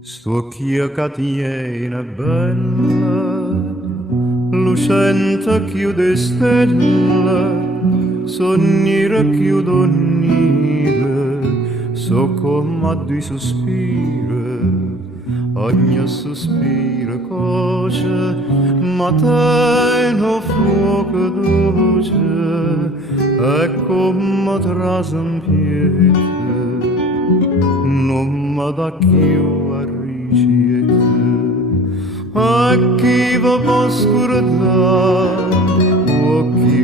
St'occhio che tiene bella, lucente chiude stelle, sognire chiudo nire, so come a due sospiri, ogni sospiro coce, ma te no fuoco dolce, e come trase in piede, non mi dà più a ricette, e chi va per oscurità, occhi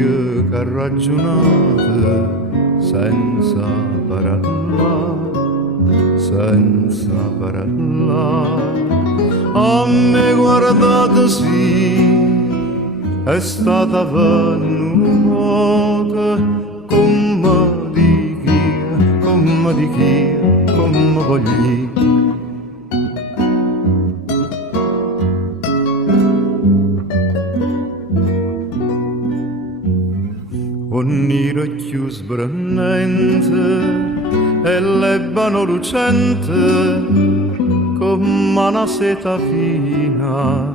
che ragionate, senza parlare, senza parlare. A me guardate sì, è stata venuta come di chi, come di chi, come voglio. Ogni occhio sbrannente e l'ebano lucente come una seta fina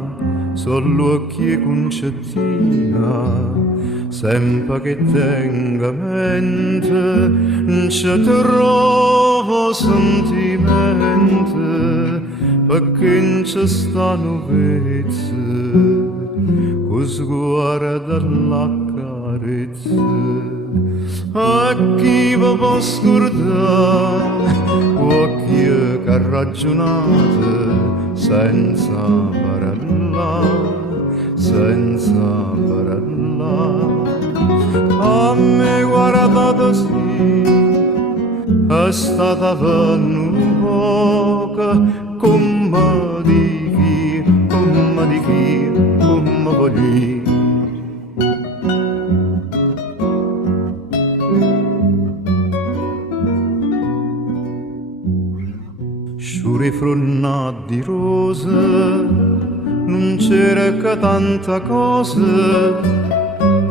solo occhi e concettina sempre che tenga mente ci trovo sentimento perché non ci stanno vezze con sguardo la carezza a chi va può scordare occhi che ragionate senza parlare, senza parlare. A me guardate sì, è stata venuta come di chi, come di chi, come voglio. Sciure fronnati di rose, non c'era che tanta cosa,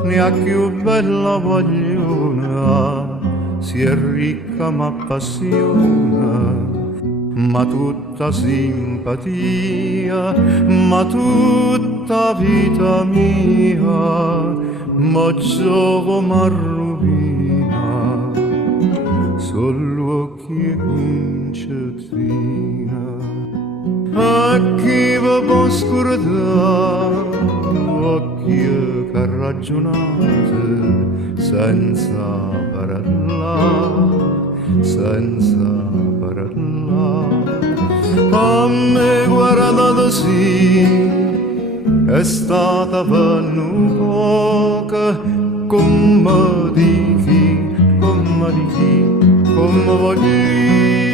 neanche più bella vogliona, si è ricca ma passiona, ma tutta simpatia, ma tutta vita mia, ma giovo ma rovina, solo occhi e concettina. A chi va può scordare occhi che ragionate senza parlare, senza parlare. A me guardate sì, è stata venuta come di chi, come di chi, come voglio.